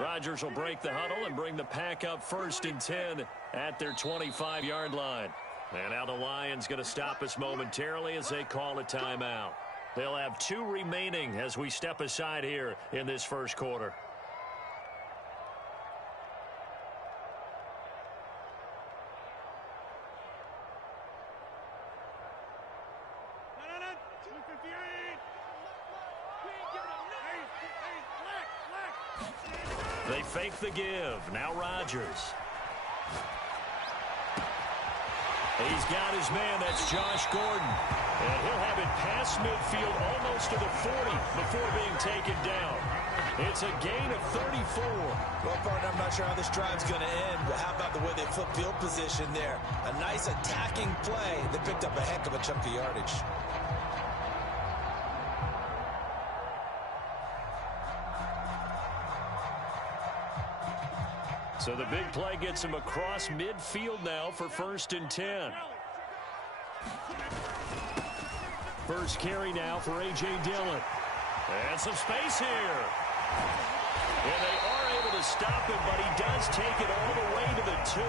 Rodgers will break the huddle and bring the pack up 1st and 10 at their 25-yard line. And now the Lions going to stop us momentarily as they call a timeout. They'll have 2 remaining as we step aside here in this first quarter. They fake the give. Now Rodgers. He's got his man. That's Josh Gordon. And he'll have it past midfield almost to the 40 before being taken down. It's a gain of 34. Well, partner, I'm not sure how this drive's going to end, but how about the way they flip field position there? A nice attacking play. They picked up a heck of a chunk of yardage. So the big play gets him across midfield now for 1st and 10. First carry now for A.J. Dillon. And some space here. And they are able to stop him, but he does take it all the way to the 2.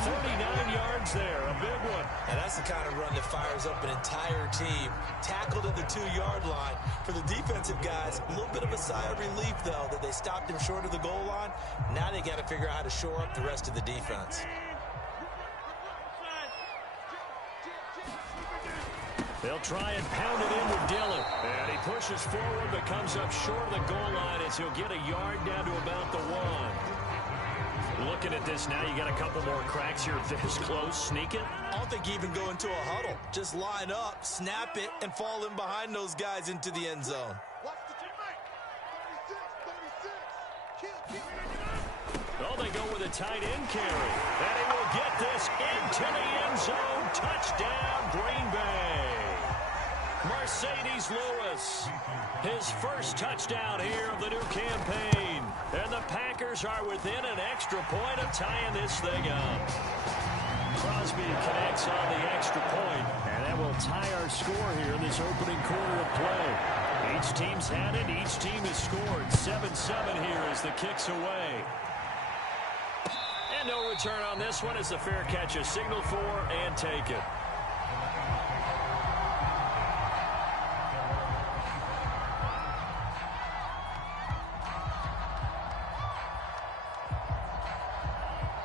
49 yards there, a big one. And that's the kind of run that fires up an entire team. Tackled at the 2-yard line. For the defensive guys, a little bit of a sigh of relief, though, that they stopped him short of the goal line. Now they got to figure out how to shore up the rest of the defense. They'll try and pound it in with Dillon. And he pushes forward but comes up short of the goal line as he'll get a yard down to about the 1. Looking at this now, you got a couple more cracks here this close. Sneak it. I don't think you even go into a huddle. Just line up, snap it, and fall in behind those guys into the end zone. Oh, they go with a tight end carry. And he will get this into the end zone. Touchdown, Green Bay. Mercedes Lewis, his first touchdown here of the new campaign. And the Packers are within an extra point of tying this thing up. Crosby connects on the extra point, and that will tie our score here in this opening quarter of play. Each team's had it. Each team has scored. 7-7 here as the kick's away. And no return on this one as the fair catch is signaled for and taken.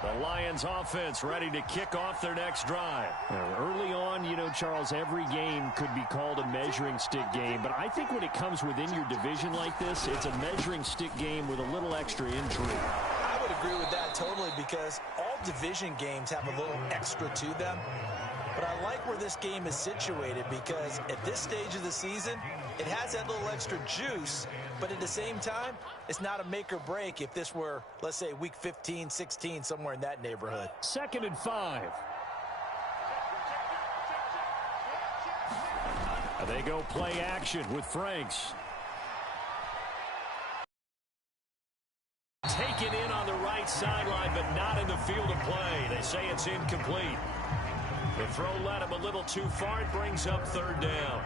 The Lions offense ready to kick off their next drive. Early on, you know, Charles, every game could be called a measuring stick game. But I think when it comes within your division like this, it's a measuring stick game with a little extra intrigue. I would agree with that totally because all division games have a little extra to them. But I like where this game is situated because at this stage of the season, it has that little extra juice, but at the same time, it's not a make or break if this were, let's say, week 15, 16, somewhere in that neighborhood. 2nd and 5. They go play action with Franks. Taken in on the right sideline, but not in the field of play. They say it's incomplete. The throw led him a little too far. It brings up 3rd down.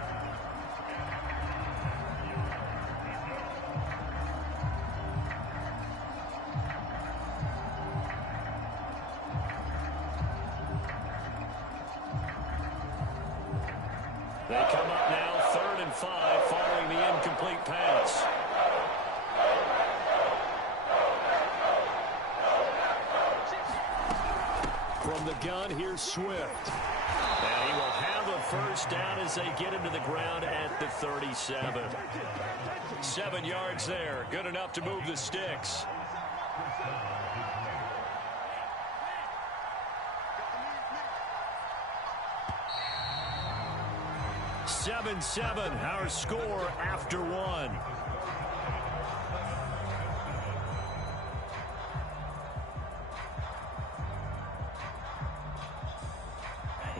They come up now 3rd and 5 following the incomplete pass. From the gun, here's Swift. And he will have a first down as they get him to the ground at the 37. 7 yards there. Good enough to move the sticks. Seven, our score after 1.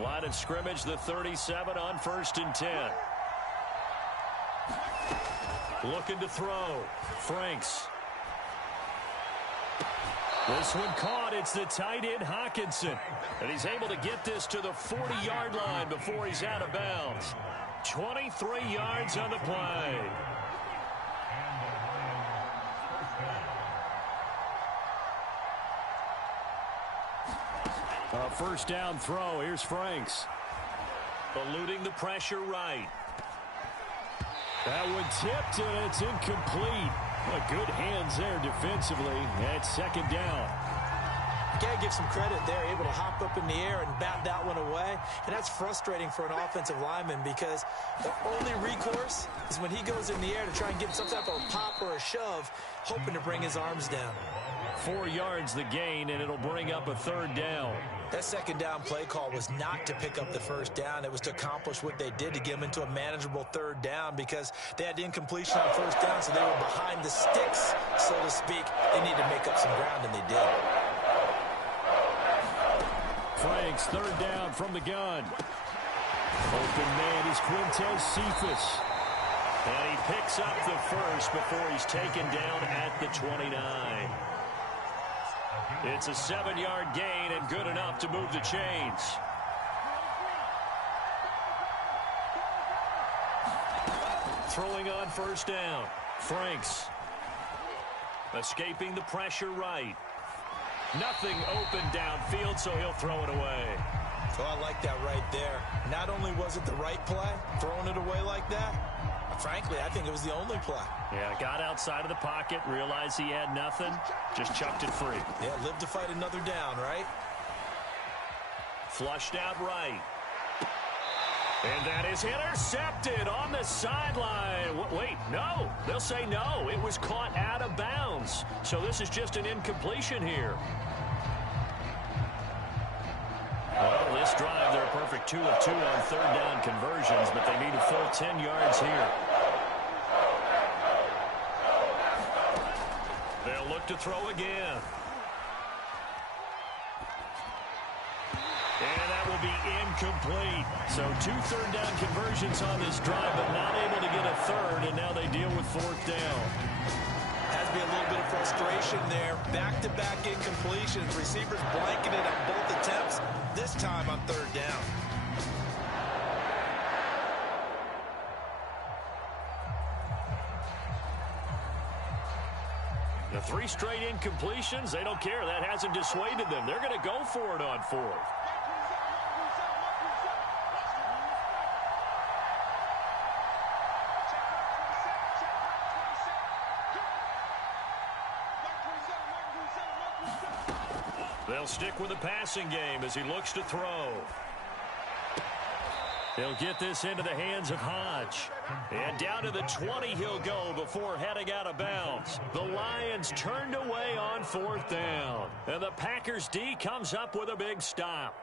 Line of scrimmage, the 37 on 1st and 10. Looking to throw. Franks. This one caught. It's the tight end, Hockenson. And he's able to get this to the 40-yard line before he's out of bounds. 23 yards on the play. A first down throw. Here's Franks. Eluding the pressure right. That one tipped, and it's incomplete. Well, good hands there defensively. And second down. You got to give some credit there, able to hop up in the air and bat that one away. And that's frustrating for an offensive lineman because the only recourse is when he goes in the air to try and give some type of pop or a shove, hoping to bring his arms down. 4 yards the gain, and it'll bring up a third down. That second down play call was not to pick up the first down. It was to accomplish what they did to get them into a manageable third down because they had the incompletion on first down, so they were behind the sticks, so to speak. They needed to make up some ground, and they did. Franks, third down from the gun. Open man is Quintez Cephas. And he picks up the first before he's taken down at the 29. It's a 7-yard gain and good enough to move the chains. Throwing on first down. Franks. Escaping the pressure right. Nothing open downfield, so he'll throw it away. Oh, I like that right there. Not only was it the right play, throwing it away like that, frankly, I think it was the only play. Yeah, got outside of the pocket, realized he had nothing, just chucked it free. Yeah, live to fight another down, right? Flushed out right. And that is intercepted on the sideline. Wait, no. They'll say no. It was caught out of bounds. So this is just an incompletion here. Well, this drive, they're a perfect 2 of 2 on third down conversions, but they need a full 10 yards here. They'll look to throw again. And that will be incomplete. So 2 third down conversions on this drive, but not able to get a third, and now they deal with fourth down. Has to be a little bit of frustration there. Back-to-back incompletions. Receivers blanketed on both attempts, this time on third down. The 3 straight incompletions, they don't care. That hasn't dissuaded them. They're going to go for it on fourth. They'll stick with the passing game as he looks to throw. He'll get this into the hands of Hodge. And down to the 20 he'll go before heading out of bounds. The Lions turned away on fourth down. And the Packers D comes up with a big stop.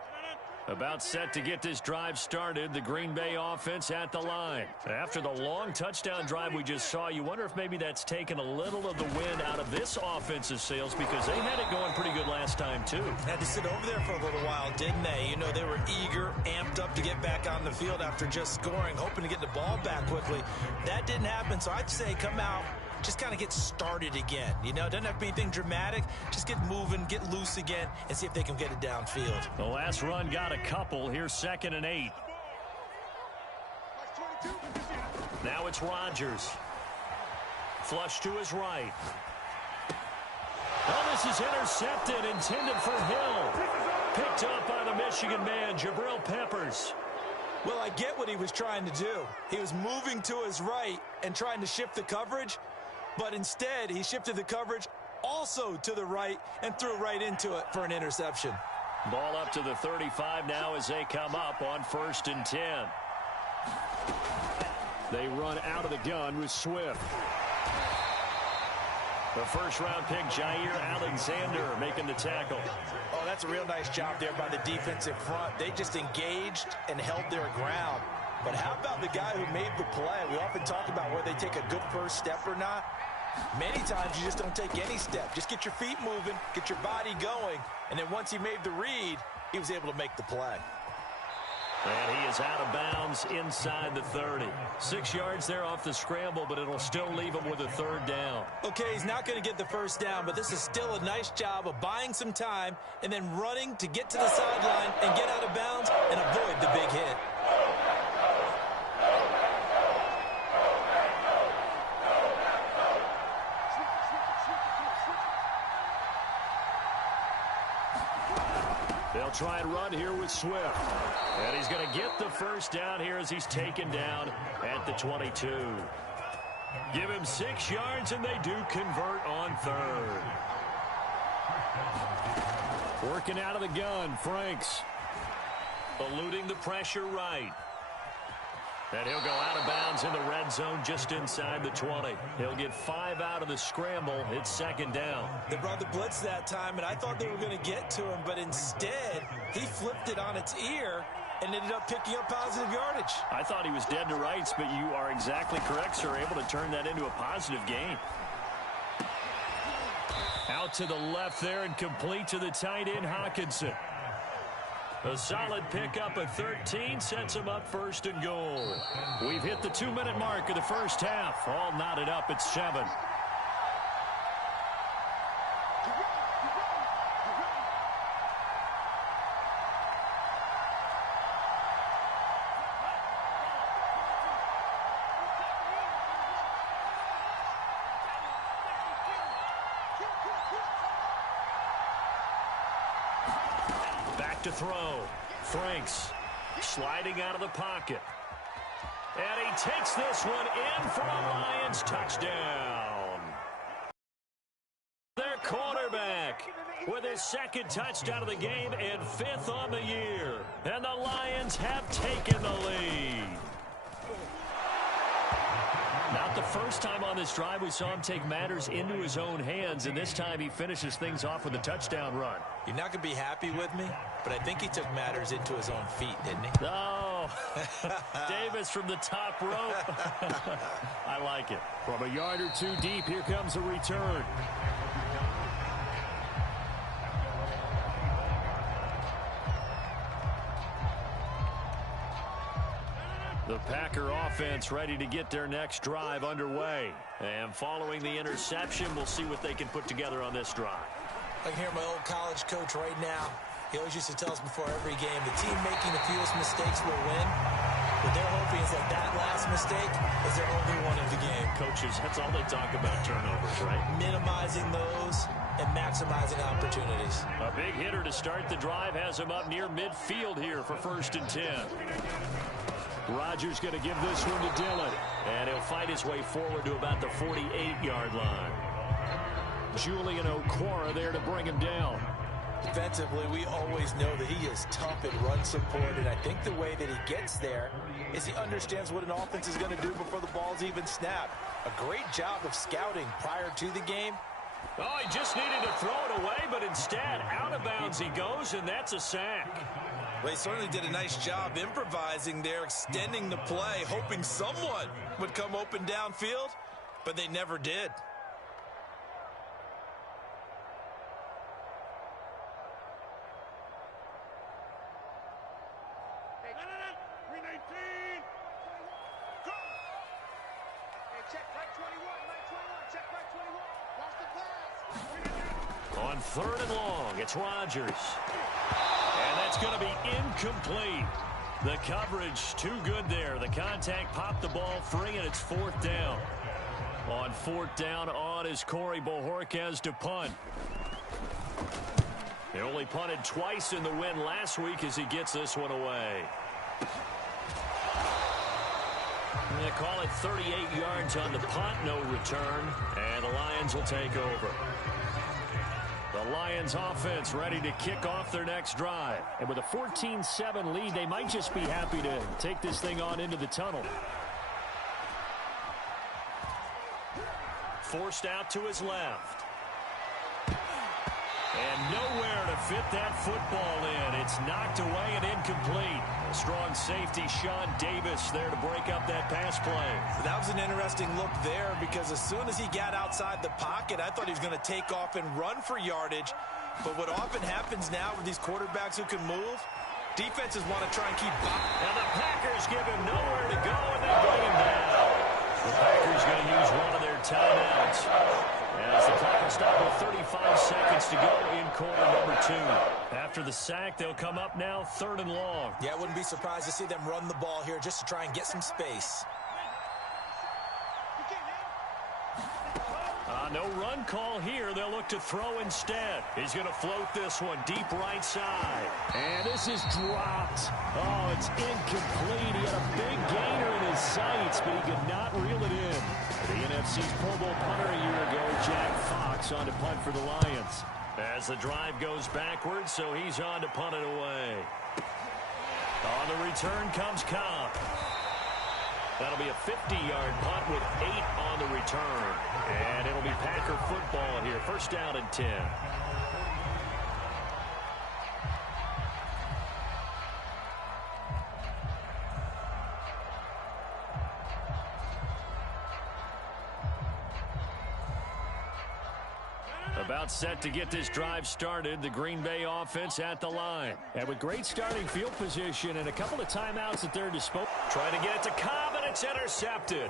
About set to get this drive started, the Green Bay offense at the line. After the long touchdown drive we just saw, you wonder if maybe that's taken a little of the wind out of this offense's sails because they had it going pretty good last time too. Had to sit over there for a little while, didn't they? You know, they were eager, amped up to get back on the field after just scoring, hoping to get the ball back quickly. That didn't happen, so I'd say come out, just kind of get started again. You know, doesn't have to be anything dramatic. Just get moving, get loose again, and see if they can get it downfield. The last run got a couple. Here's 2nd and 8. Now it's Rodgers. Flush to his right. Oh, this is intercepted, intended for Hill. Picked up by the Michigan man, Jabril Peppers. Well, I get what he was trying to do. He was moving to his right and trying to shift the coverage, but instead he shifted the coverage also to the right and threw right into it for an interception. Ball up to the 35 now as they come up on 1st and 10. They run out of the gun with Swift. The first-round pick, Jair Alexander, making the tackle. Oh, that's a real nice job there by the defensive front. They just engaged and held their ground. But how about the guy who made the play? We often talk about whether they take a good first step or not. Many times you just don't take any step. Just get your feet moving, get your body going, and then once he made the read, he was able to make the play. And he is out of bounds inside the 30. 6 yards there off the scramble, but it'll still leave him with a third down. Okay, he's not going to get the first down, but this is still a nice job of buying some time and then running to get to the sideline and get out of bounds and avoid the big hit. They'll They'll try and run here with Swift. And he's going to get the first down here as he's taken down at the 22. Give him 6 yards, and they do convert on third. Working out of the gun, Franks. Eluding the pressure right. And he'll go out of bounds in the red zone just inside the 20. He'll get 5 out of the scramble. It's second down. They brought the blitz that time, and I thought they were going to get to him, but instead he flipped it on its ear and ended up picking up positive yardage. I thought he was dead to rights, but you are exactly correct, sir. Able to turn that into a positive gain. Out to the left there and complete to the tight end, Hockenson. A solid pickup of 13 sets him up first and goal. We've hit the 2-minute mark of the first half. All knotted up at 7. To throw. Franks sliding out of the pocket. And he takes this one in for a Lions touchdown. Their quarterback with his second touchdown of the game and 5th on the year. And the Lions have taken the lead. Not the first time on this drive we saw him take matters into his own hands, and this time he finishes things off with a touchdown run. You're not going to be happy with me, but I think he took matters into his own feet, didn't he? Oh, Davis from the top rope. I like it. From a yard or two deep, here comes a return. The Packer offense ready to get their next drive underway. And following the interception, we'll see what they can put together on this drive. I can hear my old college coach right now. He always used to tell us before every game, the team making the fewest mistakes will win. What they're hoping is that last mistake is their only one of the game. Coaches, that's all they talk about, turnovers, right? Minimizing those and maximizing opportunities. A big hitter to start the drive has him up near midfield here for 1st and 10. Rodgers going to give this one to Dillon. And he'll fight his way forward to about the 48-yard line. Julian Okwara there to bring him down. Defensively, we always know that he is tough in run support, and I think the way that he gets there is he understands what an offense is going to do before the ball's even snapped. A great job of scouting prior to the game. Oh, he just needed to throw it away, but instead, out of bounds he goes, and that's a sack. Well, he certainly did a nice job improvising there, extending the play, hoping someone would come open downfield, but they never did. On 3rd and long, it's Rodgers. And that's going to be incomplete. The coverage too good there. The contact popped the ball free, and it's 4th down. On 4th down on is Corey Bojorquez to punt. He only punted twice in the win last week as he gets this one away. They call it 38 yards on the punt, no return, and the Lions will take over. The Lions offense ready to kick off their next drive. And with a 14-7 lead, they might just be happy to take this thing on into the tunnel. Forced out to his left. And nowhere to fit that football in. It's knocked away and incomplete. A strong safety, Sean Davis, there to break up that pass play. That was an interesting look there because as soon as he got outside the pocket, I thought he was going to take off and run for yardage. But what often happens now with these quarterbacks who can move, defenses want to try and keep up. And the Packers give him nowhere to go, and they bring him down. The Packers going to use one of their timeouts. As the clock will stop with 35 seconds to go in quarter number 2. After the sack, they'll come up now 3rd and long. Yeah, I wouldn't be surprised to see them run the ball here just to try and get some space. No run call here. They'll look to throw instead. He's going to float this one deep right side. And this is dropped. Oh, it's incomplete. He had a big gainer in his sights, but he could not reel it in. The NFC's Pro Bowl punter a year ago, Jack Fox, on to punt for the Lions. As the drive goes backwards, so he's on to punt it away. On the return comes Cobb. That'll be a 50-yard punt with 8 on the return. And it'll be Packer football here. First down and 10. About set to get this drive started. The Green Bay offense at the line. And with great starting field position and a couple of timeouts at their disposal. Trying to get it to Cobb, and it's intercepted.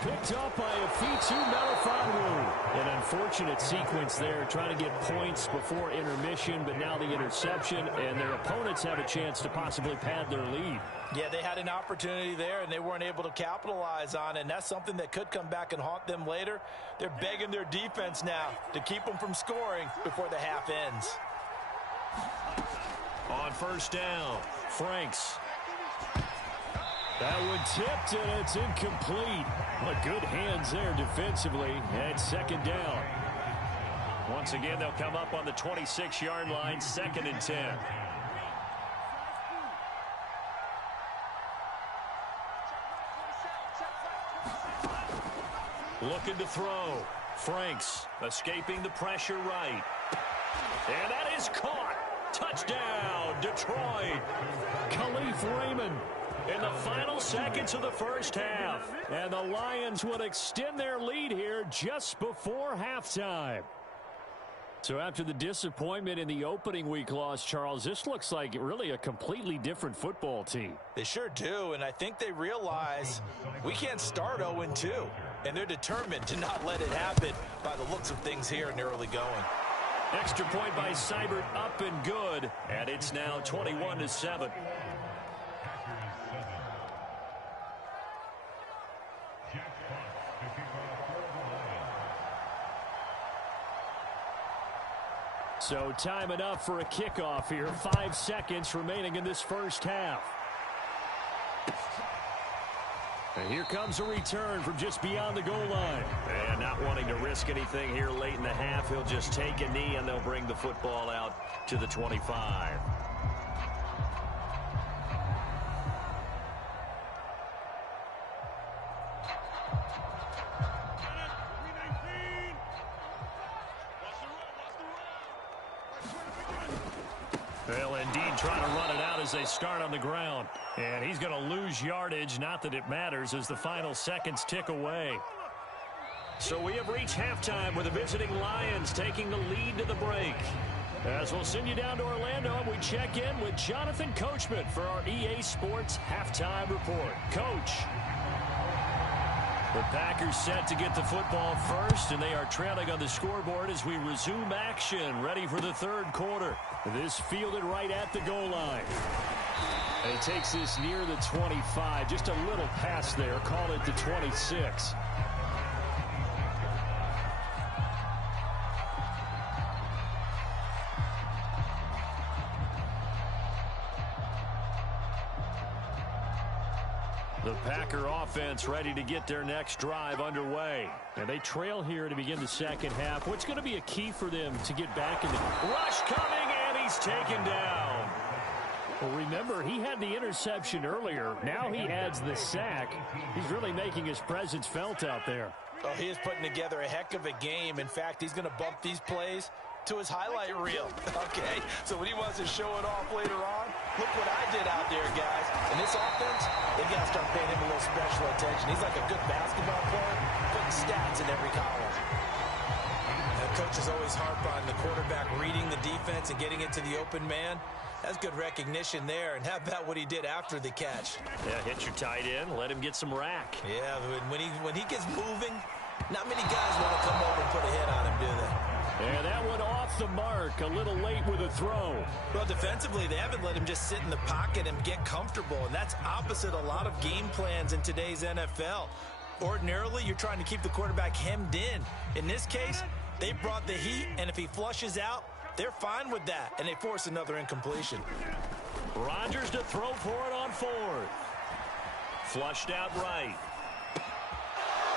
Picked up by Afitu Melifonwu. An unfortunate sequence there, trying to get points before intermission, but now the interception, and their opponents have a chance to possibly pad their lead. Yeah, they had an opportunity there, and they weren't able to capitalize on it, and that's something that could come back and haunt them later. They're begging their defense now to keep them from scoring before the half ends. On first down, Franks. That one tipped, and it's incomplete. Well, good hands there defensively, and second down. Once again, they'll come up on the 26-yard line, 2nd and 10. Looking to throw. Franks escaping the pressure right. And that is caught. Touchdown, Detroit. Khalif Raymond in the final seconds of the first half. And the Lions would extend their lead here just before halftime. So after the disappointment in the opening week loss, Charles, this looks like really a completely different football team. They sure do, and I think they realize we can't start 0-2. And they're determined to not let it happen by the looks of things here in the early going. Extra point by Seibert, up and good. And it's now 21-7. So time enough for a kickoff here. 5 seconds remaining in this first half. And here comes a return from just beyond the goal line. And not wanting to risk anything here late in the half, he'll just take a knee and they'll bring the football out to the 25. They'll indeed try to run it out as they start on the ground. And he's going to lose yardage, not that it matters, as the final seconds tick away. So we have reached halftime with the visiting Lions taking the lead to the break. As we'll send you down to Orlando, and we check in with Jonathan Coachman for our EA Sports Halftime Report. Coach. The Packers set to get the football first, and they are trailing on the scoreboard as we resume action, ready for the third quarter. This fielded right at the goal line. And it takes this near the 25, just a little pass there, call it the 26. The Packer offense ready to get their next drive underway. And they trail here to begin the second half. What's going to be a key for them to get back in the rush coming, and he's taken down. Well, remember, he had the interception earlier. Now he adds the sack. He's really making his presence felt out there. Oh, he is putting together a heck of a game. In fact, he's going to bump these plays to his highlight reel. Okay, so when he wants to show it off later on, look what I did out there, guys. In this offense, they've got to start paying him a little special attention. He's like a good basketball player, putting stats in every column. The coaches always harp on the quarterback reading the defense and getting into the open man. That's good recognition there. And how about what he did after the catch? Yeah, hit your tight end, let him get some rack. Yeah, when he gets moving, not many guys want to come over and put a hit on him, do they? And that one off the mark, a little late with a throw. Well, defensively, they haven't let him just sit in the pocket and get comfortable, and that's opposite a lot of game plans in today's NFL. Ordinarily, you're trying to keep the quarterback hemmed in. In this case, they brought the heat, and if he flushes out, they're fine with that, and they force another incompletion. Rodgers to throw for it on fourth. Flushed out right.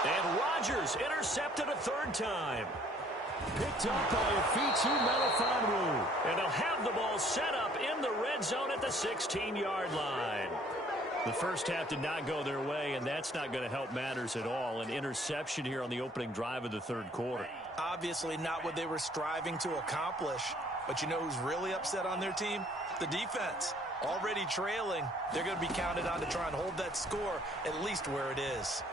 And Rodgers intercepted a third time. Picked up by Afitu Melifonwu. And they'll have the ball set up in the red zone at the 16-yard line. The first half did not go their way, and that's not going to help matters at all. An interception here on the opening drive of the third quarter. Obviously not what they were striving to accomplish. But you know who's really upset on their team? The defense. Already trailing, they're going to be counted on to try and hold that score at least where it is.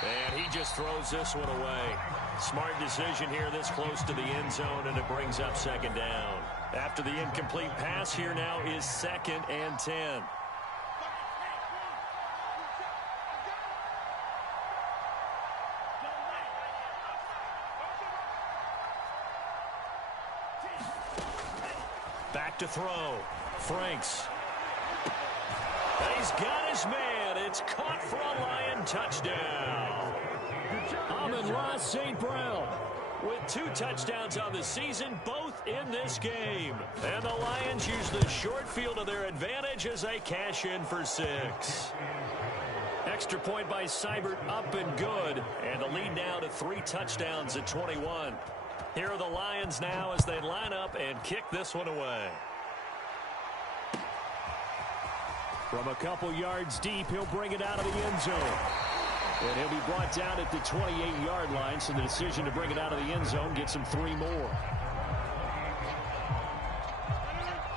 And he just throws this one away. Smart decision here this close to the end zone, and it brings up second down. After the incomplete pass, here now is 2nd and 10. Back to throw. Franks. He's got his man. It's caught for a Lion touchdown. Amon-Ra St. Brown with 2 touchdowns on the season, both in this game. And the Lions use the short field to their advantage as they cash in for 6. Extra point by Seibert, up and good. And the lead now to 3 touchdowns at 21. Here are the Lions now as they line up and kick this one away. From a couple yards deep, he'll bring it out of the end zone. And he'll be brought down at the 28-yard line, so the decision to bring it out of the end zone gets him 3 more.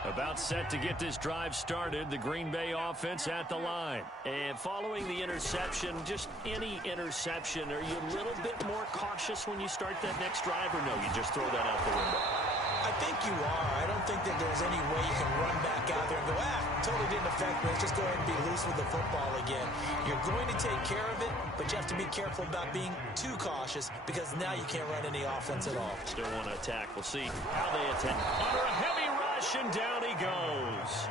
About set to get this drive started, the Green Bay offense at the line. And following the interception, just any interception, are you a little bit more cautious when you start that next drive, or no, you just throw that out the window? I think you are. I don't think that there's any way you can run back out there and go, totally didn't affect me. Let's just go ahead and be loose with the football again. You're going to take care of it, but you have to be careful about being too cautious because now you can't run any offense at all. Still want to attack. We'll see how they attack. Under a heavy rush, and down he goes.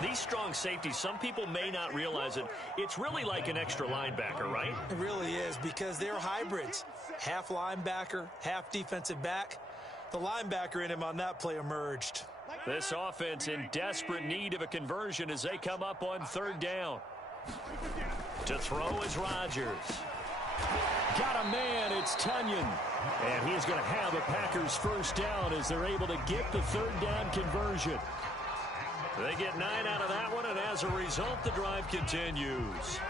These strong safeties, some people may not realize it. It's really like an extra linebacker, right? It really is because they're hybrids. Half linebacker, half defensive back. The linebacker in him on that play emerged. This offense in desperate need of a conversion as they come up on 3rd down. To throw is Rodgers. Got a man, it's Tunyon. And he's going to have a Packers first down as they're able to get the 3rd down conversion. They get 9 out of that one, and as a result, the drive continues.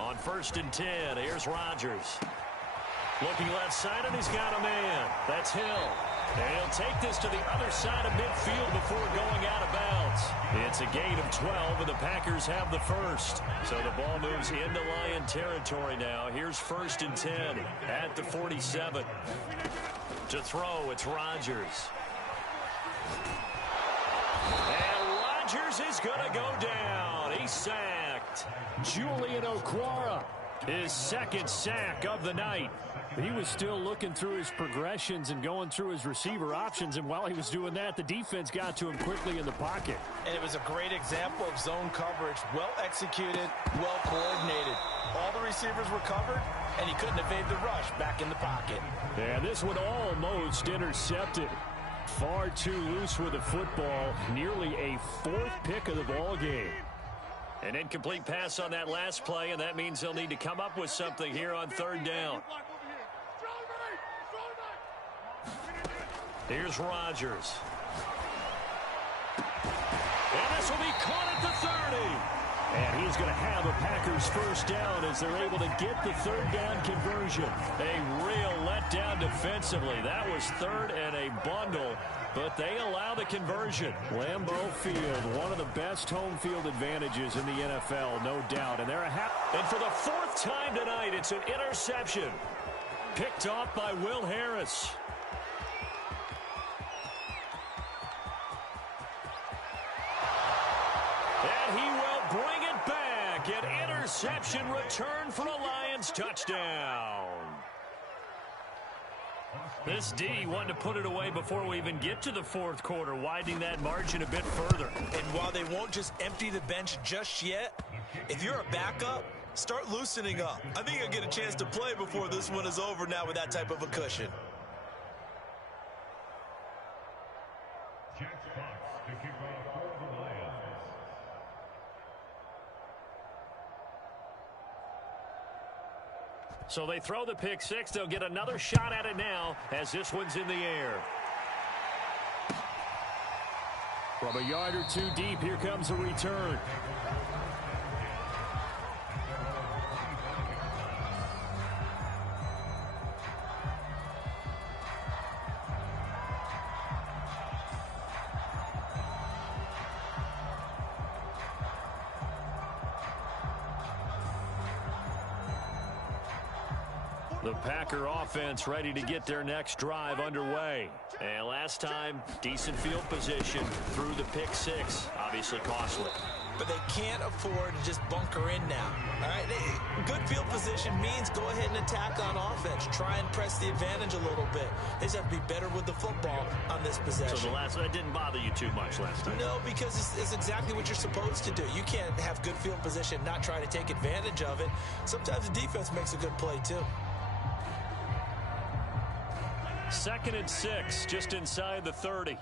On 1st and 10, here's Rodgers. Looking left side, and he's got a man. That's Hill. And he'll take this to the other side of midfield before going out of bounds. It's a gain of 12, and the Packers have the first. So the ball moves into Lion territory now. Here's 1st and 10 at the 47. To throw, it's Rodgers. And Rodgers is going to go down. He's sacked. Julian Okwara, his 2nd sack of the night. He was still looking through his progressions and going through his receiver options, and while he was doing that, the defense got to him quickly in the pocket. And it was a great example of zone coverage. Well executed, well coordinated. All the receivers were covered, and he couldn't evade the rush back in the pocket. And this one almost intercepted. Far too loose with the football. Nearly a 4th pick of the ball game. An incomplete pass on that last play, and that means they'll need to come up with something here on 3rd down. Here's Rodgers. And this will be caught at the 30. And he's going to have a Packers first down as they're able to get the 3rd down conversion. A real letdown defensively. That was 3rd and a bundle, but they allow the conversion. Lambeau Field, one of the best home field advantages in the NFL, no doubt. And they're and for the 4th time tonight, it's an interception. Picked off by Will Harris. And he will bring it back. An interception return for a Lions touchdown. This D wanted to put it away before we even get to the fourth quarter, widening that margin a bit further. And while they won't just empty the bench just yet, if you're a backup, start loosening up. I think you'll get a chance to play before this one is over now with that type of a cushion. So they throw the pick six. They'll get another shot at it now as this one's in the air. From a yard or two deep, here comes a return. The Packer offense ready to get their next drive underway. And last time, decent field position through the pick six. Obviously costly. But they can't afford to just bunker in now. All right, good field position means go ahead and attack on offense. Try and press the advantage a little bit. They just have to be better with the football on this possession. So that didn't bother you too much last time? No, because it's exactly what you're supposed to do. You can't have good field position and not try to take advantage of it. Sometimes the defense makes a good play too. 2nd and 6, just inside the 30.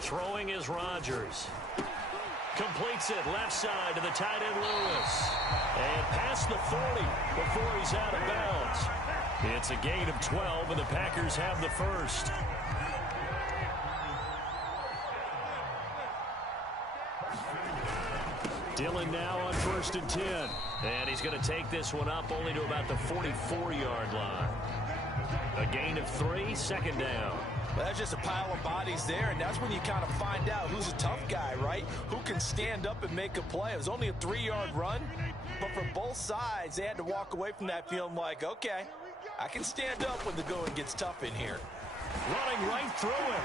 Throwing is Rodgers. Completes it left side to the tight end Lewis. And past the 40 before he's out of bounds. It's a gain of 12, and the Packers have the first. Dillon now on 1st and 10. And he's going to take this one up only to about the 44-yard line. A gain of 3, 2nd down. Well, that's just a pile of bodies there, and that's when you kind of find out who's a tough guy, right? Who can stand up and make a play. It was only a 3-yard run, but for both sides, they had to walk away from that feeling like, okay, I can stand up when the going gets tough in here. Running right through it.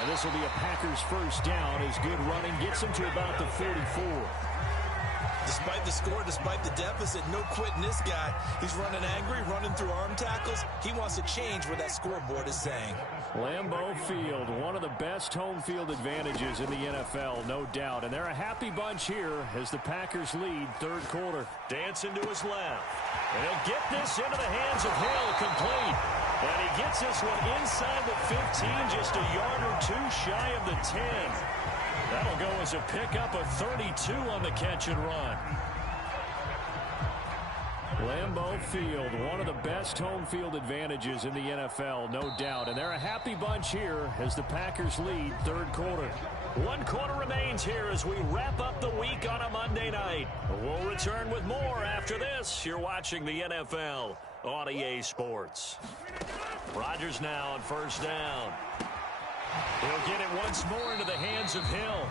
And this will be a Packers first down as good running gets them to about the 44. Despite the score, despite the deficit, no quitting this guy. He's running angry, running through arm tackles. He wants to change what that scoreboard is saying. Lambeau Field, one of the best home field advantages in the NFL, no doubt. And they're a happy bunch here as the Packers lead 3rd quarter. Dancing to his left. And he'll get this into the hands of Hill, complete. And he gets this one inside the 15, just a yard or two shy of the 10. That'll go as a pickup of 32 on the catch and run. Lambeau Field, one of the best home field advantages in the NFL, no doubt. And they're a happy bunch here as the Packers lead 3rd quarter. 1 quarter remains here as we wrap up the week on a Monday night. We'll return with more after this. You're watching the NFL on EA Sports. Rodgers now on 1st down. He'll get it once more into the hands of Hill.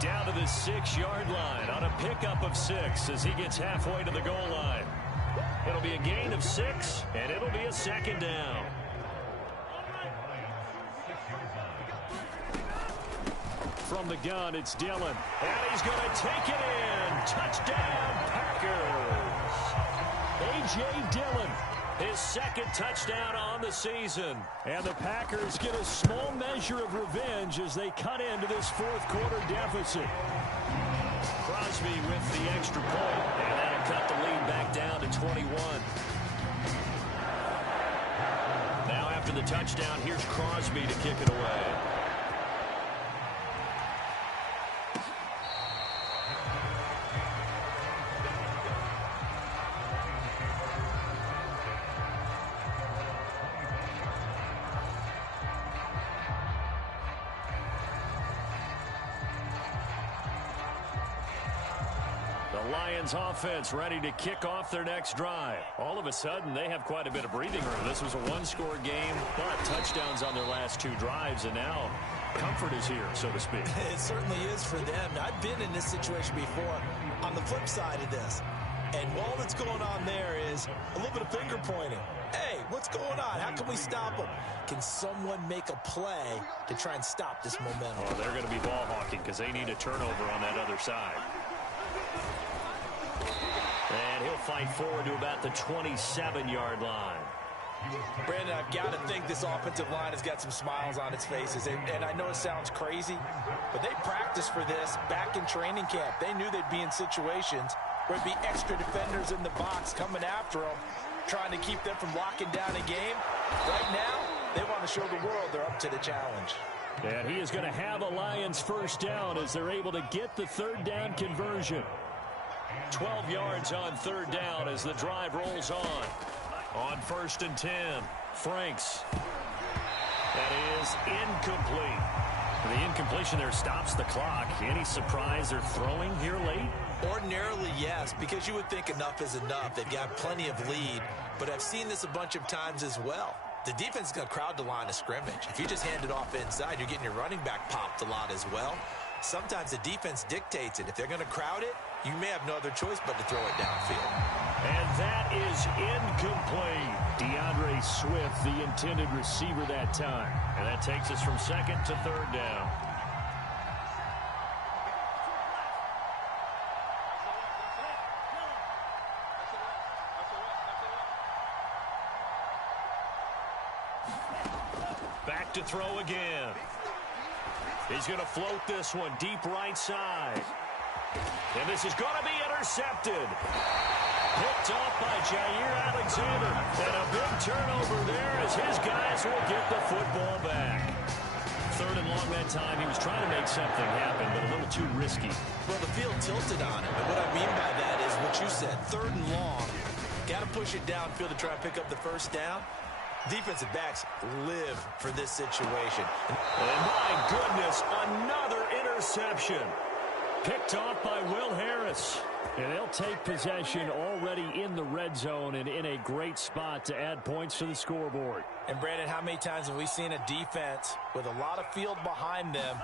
Down to the 6-yard line on a pickup of 6 as he gets halfway to the goal line. It'll be a gain of 6, and it'll be a 2nd down. From the gun, it's Dillon. And he's going to take it in. Touchdown, Packers. A.J. Dillon. His 2nd touchdown on the season. And the Packers get a small measure of revenge as they cut into this 4th quarter deficit. Crosby with the extra point. And that'll cut the lead back down to 21. Now after the touchdown, here's Crosby to kick it away. Lions offense ready to kick off their next drive. All of a sudden, they have quite a bit of breathing room. This was a 1-score game, but touchdowns on their last 2 drives, and now comfort is here, so to speak. It certainly is for them. I've been in this situation before on the flip side of this. And all that's going on there is a little bit of finger pointing. Hey, what's going on? How can we stop them? Can someone make a play to try and stop this momentum? Oh, they're going to be ball hawking because they need a turnover on that other side. And he'll fight forward to about the 27-yard line. Brandon, I've got to think this offensive line has got some smiles on its faces. And I know it sounds crazy, but they practiced for this back in training camp. They knew they'd be in situations where there'd be extra defenders in the box coming after them, trying to keep them from locking down a game. Right now, they want to show the world they're up to the challenge. And he is going to have a Lions first down as they're able to get the third down conversion. 12 yards on third down as the drive rolls on. On 1st and 10, Franks. That is incomplete. The incompletion there stops the clock. Any surprise they're throwing here late? Ordinarily, yes, because you would think enough is enough. They've got plenty of lead, but I've seen this a bunch of times as well. The defense is going to crowd the line of scrimmage. If you just hand it off inside, you're getting your running back popped a lot as well. Sometimes the defense dictates it. If they're going to crowd it, you may have no other choice but to throw it downfield. And that is incomplete. DeAndre Swift, the intended receiver that time. And that takes us from second to third down. Back to throw again. He's going to float this one deep right side. And this is going to be intercepted. Picked off by Jair Alexander. And a big turnover there as his guys will get the football back. Third and long that time. He was trying to make something happen, but a little too risky. Well, the field tilted on him. And what I mean by that is what you said. Third and long. Got to push it downfield to try and pick up the first down. Defensive backs live for this situation. And my goodness, another interception. Picked off by Will Harris. And they'll take possession already in the red zone and in a great spot to add points to the scoreboard. And Brandon, how many times have we seen a defense with a lot of field behind them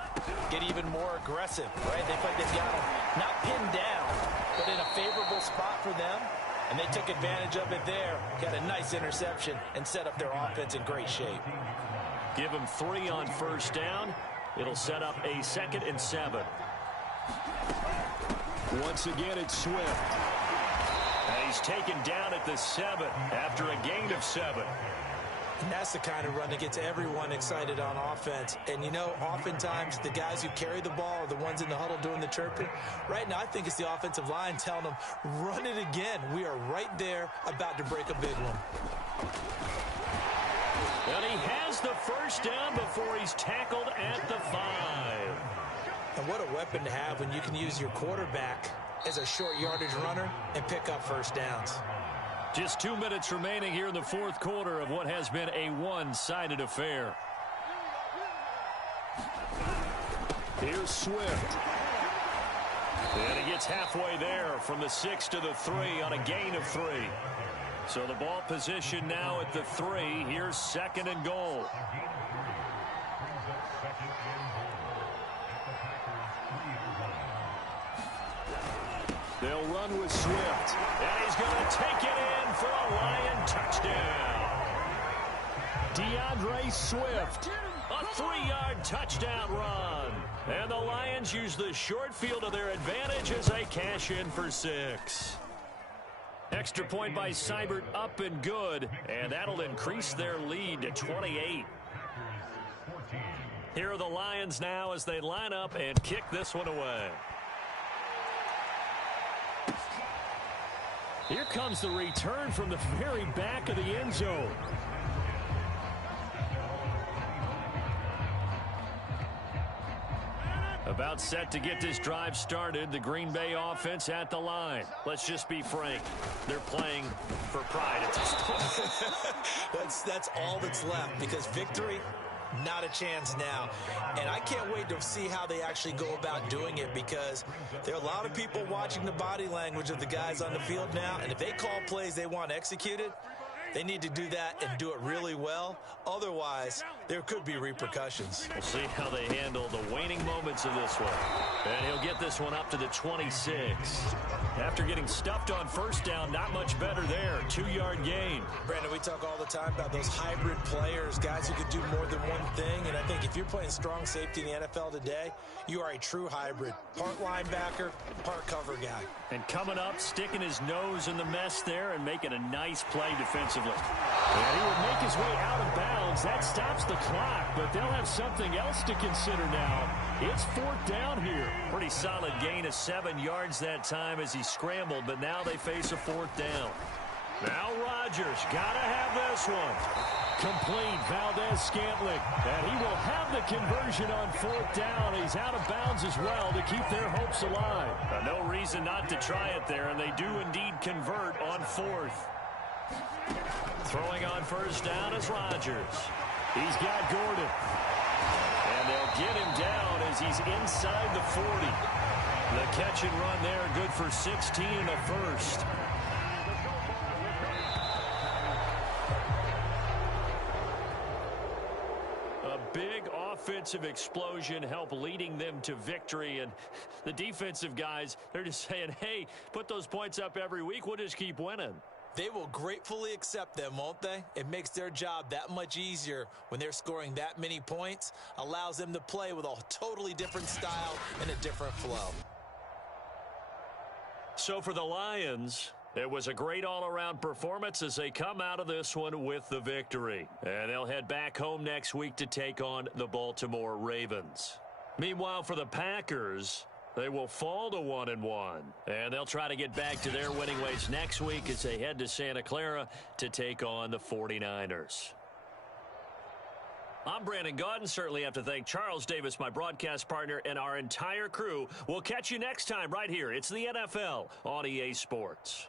get even more aggressive, right? They feel like they've got them not pinned down, but in a favorable spot for them. And they took advantage of it there. Got a nice interception and set up their offense in great shape. Give them 3 on first down. It'll set up a 2nd and 7. Once again, it's Swift. And he's taken down at the 7 after a gain of 7. And that's the kind of run that gets everyone excited on offense. And, you know, oftentimes the guys who carry the ball are the ones in the huddle doing the chirping. Right now, I think it's the offensive line telling them, run it again. We are right there about to break a big one. And he has the first down before he's tackled at the 5. And what a weapon to have when you can use your quarterback as a short yardage runner and pick up first downs. Just 2 minutes remaining here in the fourth quarter of what has been a one-sided affair. Here's Swift. And he gets halfway there from the 6 to the 3 on a gain of 3. So the ball position now at the 3. Here's 2nd and goal. They'll run with Swift. And he's going to take it in for a Lion touchdown. DeAndre Swift, a 3-yard touchdown run. And the Lions use the short field to their advantage as they cash in for 6. Extra point by Seibert up and good. And that'll increase their lead to 28. Here are the Lions now as they line up and kick this one away. Here comes the return from the very back of the end zone. About set to get this drive started. The Green Bay offense at the line. Let's just be frank. They're playing for pride at this point. That's all that's left, because victory, not a chance now. And I can't wait to see how they actually go about doing it, because there are a lot of people watching the body language of the guys on the field now, and if they call plays they want executed, They need to do that and do it really well. Otherwise, there could be repercussions. We'll see how they handle the waning moments of this one. And he'll get this one up to the 26. After getting stuffed on first down, not much better there. 2-yard gain. Brandon, we talk all the time about those hybrid players, guys who could do more than one thing. And I think if you're playing strong safety in the NFL today, you are a true hybrid. Part linebacker, part cover guy. And coming up, sticking his nose in the mess there and making a nice play defensively. And he will make his way out of bounds. That stops the clock, but they'll have something else to consider now. It's 4th down here. Pretty solid gain of 7 yards that time as he scrambled, but now they face a 4th down. Now Rodgers got to have this one. Complete, Valdez-Scantling. And he will have the conversion on 4th down. He's out of bounds as well to keep their hopes alive. No reason not to try it there, and they do indeed convert on 4th. Throwing on first down is Rodgers. He's got Gordon. And they'll get him down as he's inside the 40. The catch and run there, good for 16 and a first. A big offensive explosion helped leading them to victory. And the defensive guys, they're just saying, hey, put those points up every week. We'll just keep winning. They will gratefully accept them, won't they? It makes their job that much easier when they're scoring that many points. Allows them to play with a totally different style and a different flow. So for the Lions, it was a great all-around performance as they come out of this one with the victory. And they'll head back home next week to take on the Baltimore Ravens. Meanwhile, for the Packers, they will fall to 1-1, and they'll try to get back to their winning ways next week as they head to Santa Clara to take on the 49ers. I'm Brandon Gaudin. Certainly have to thank Charles Davis, my broadcast partner, and our entire crew. We'll catch you next time right here. It's the NFL on EA Sports.